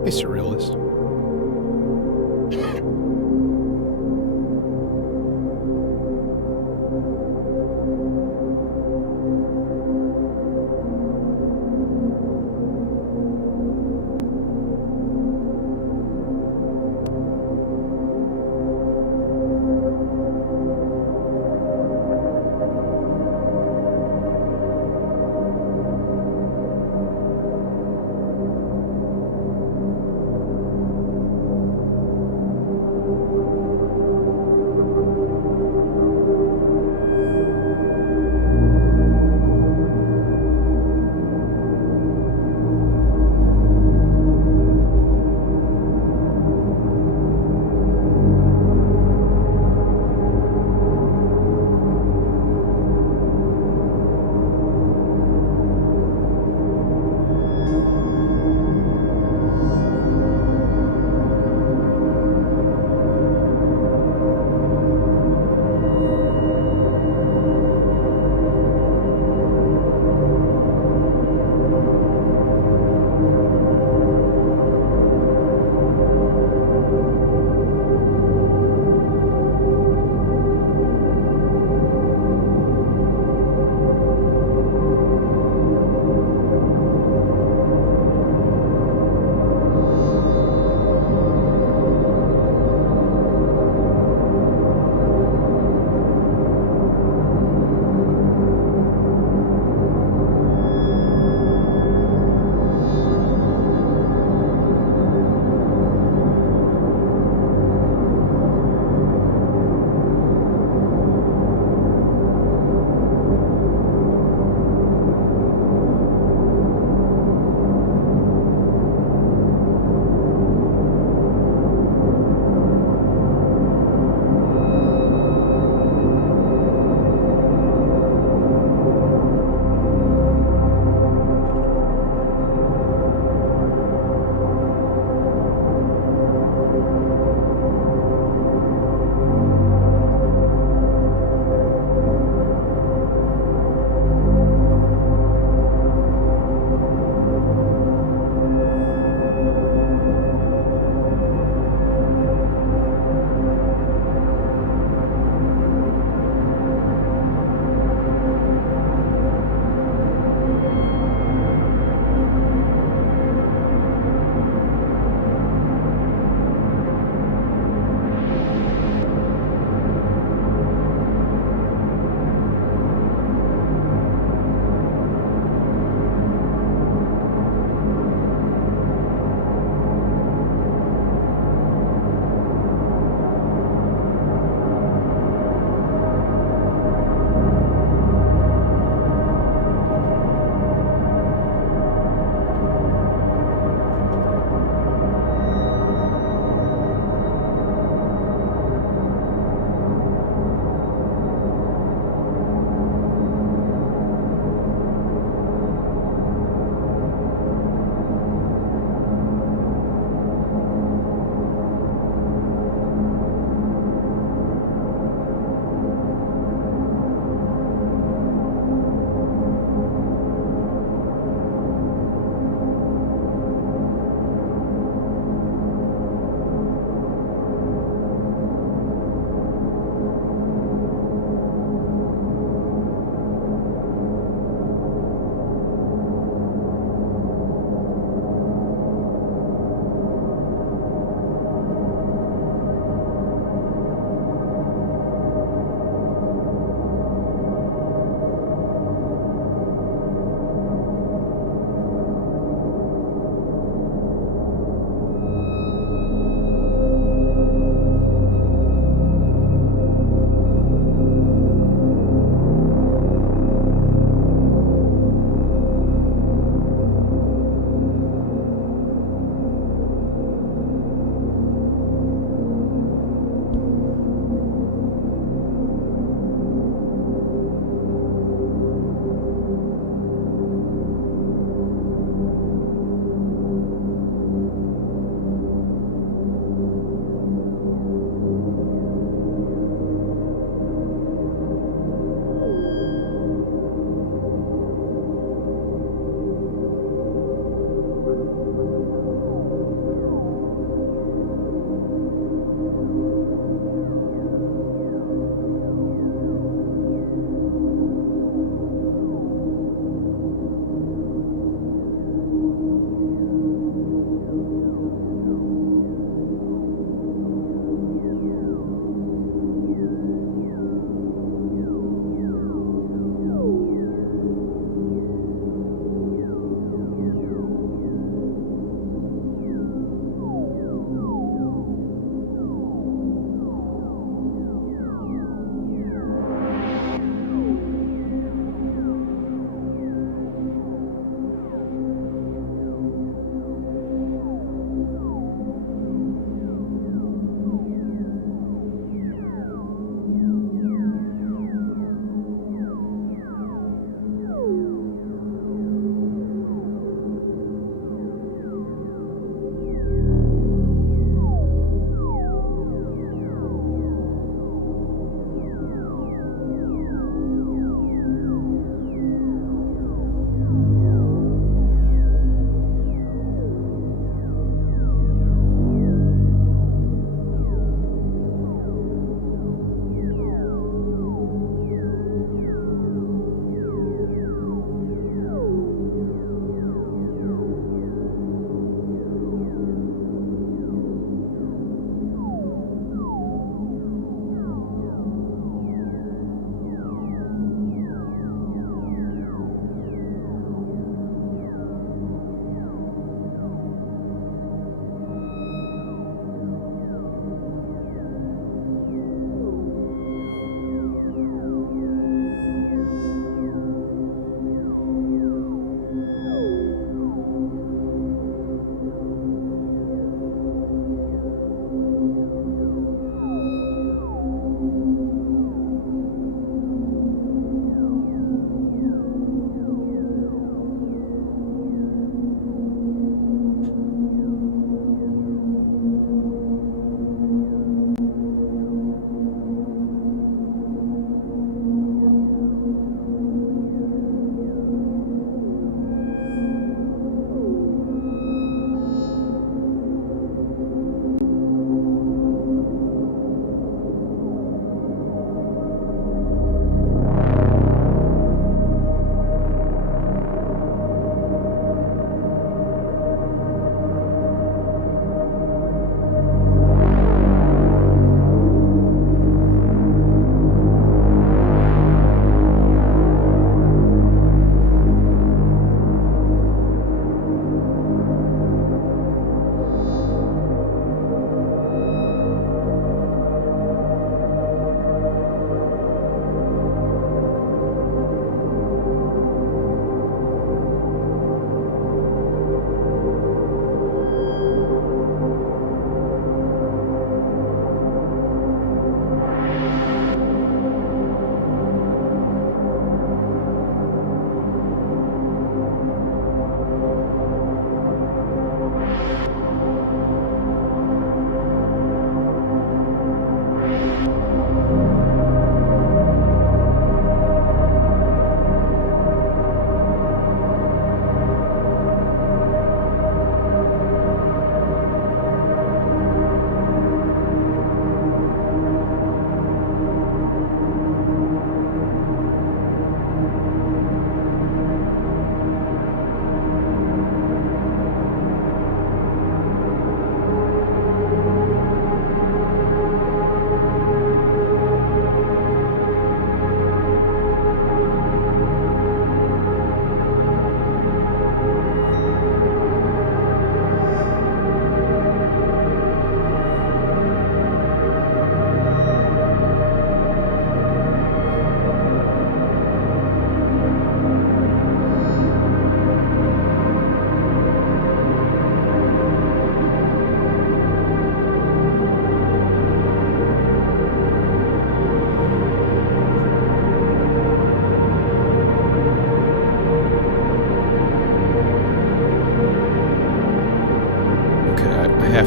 Hey, surrealist.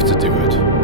have to do it.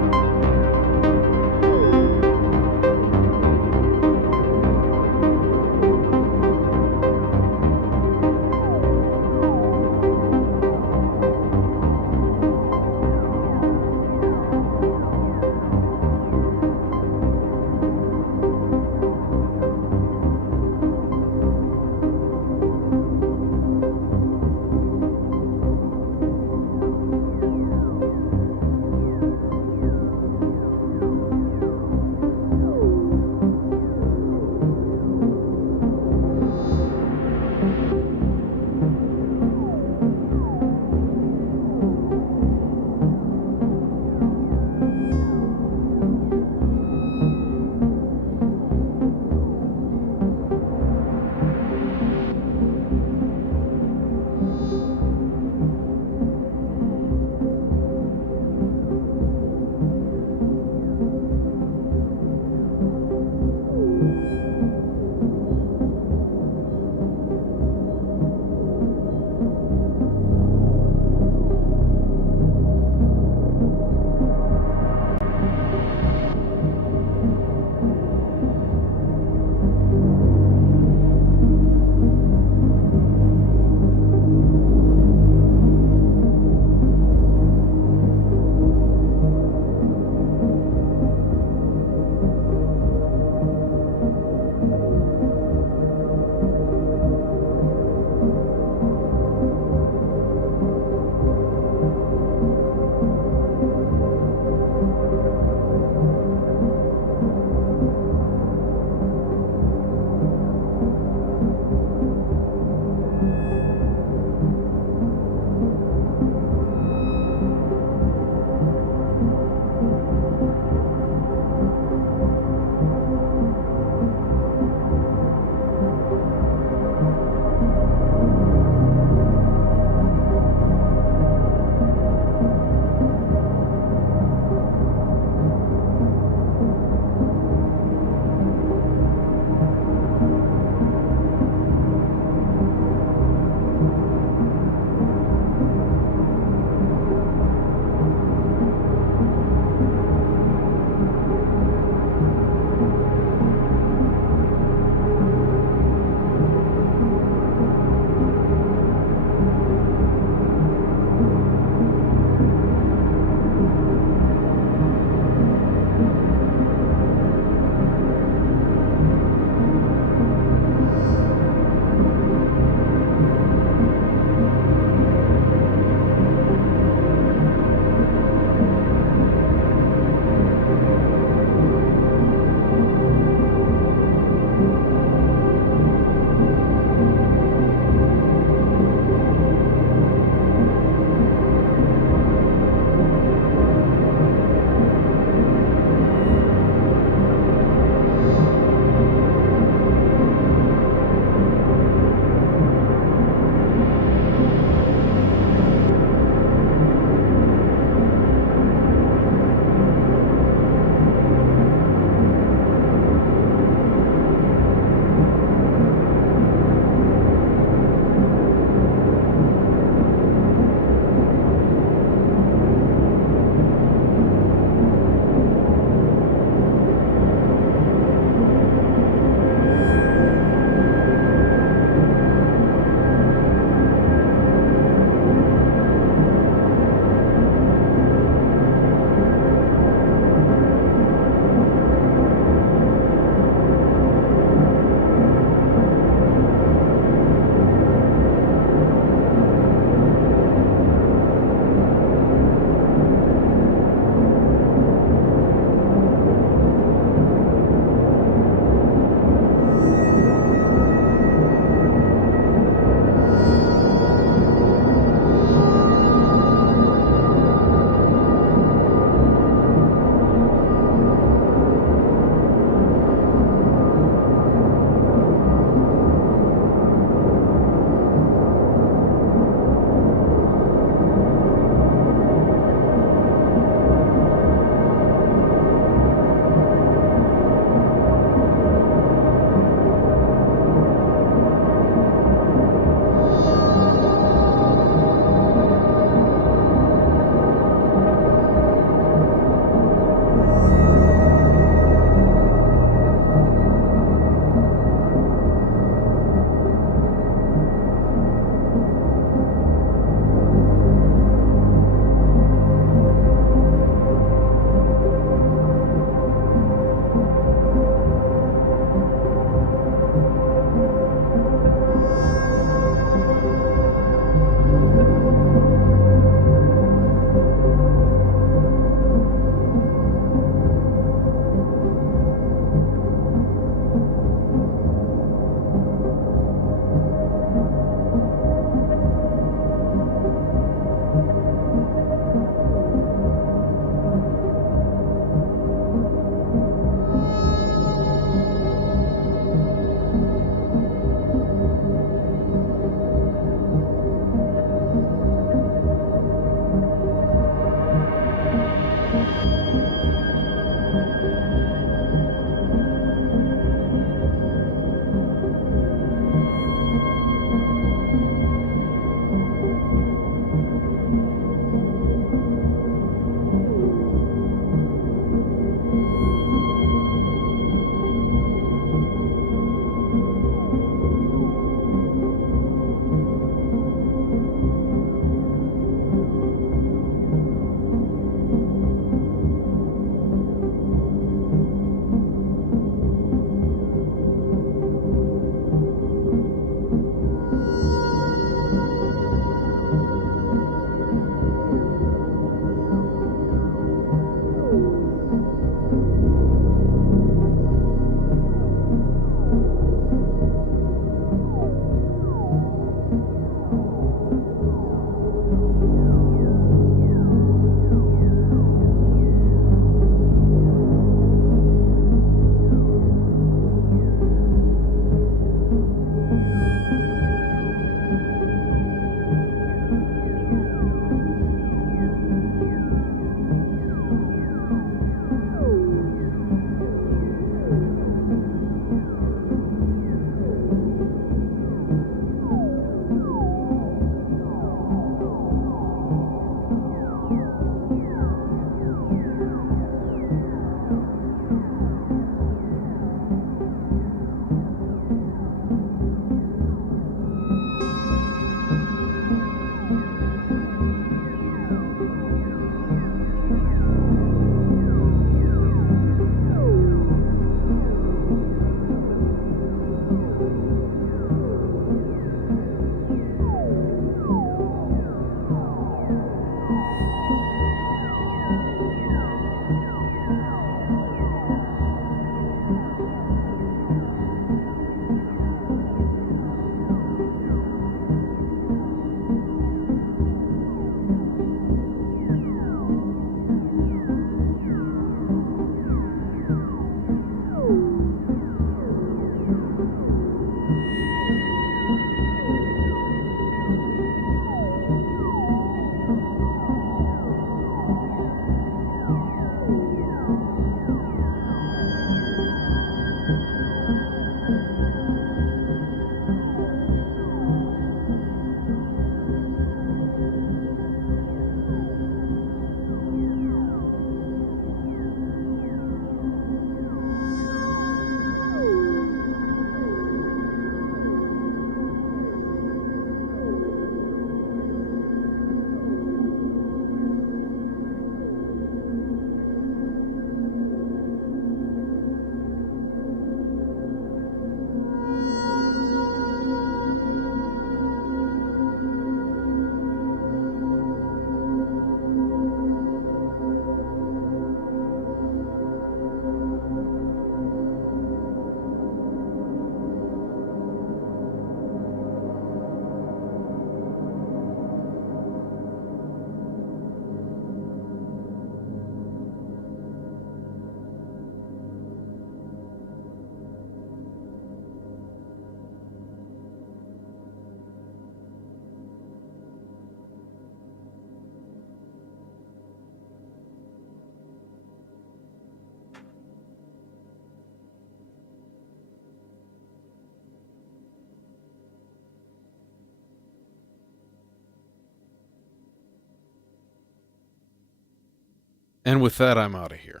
And with that, I'm out of here.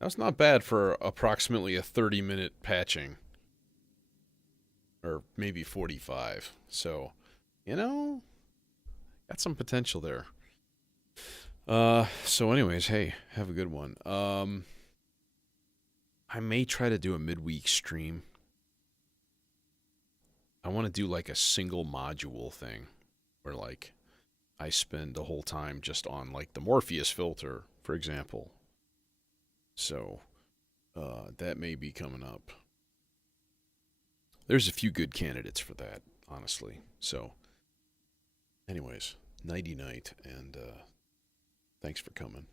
That's not bad for approximately a 30-minute patching. Or maybe 45. So, got some potential there. So anyways, hey, have a good one. I may try to do a midweek stream. I want to do like a single module thing where like I spend the whole time just on like the Morpheus filter, for example. So that may be coming up. There's a few good candidates for that, honestly. So, anyways, nighty night, and thanks for coming.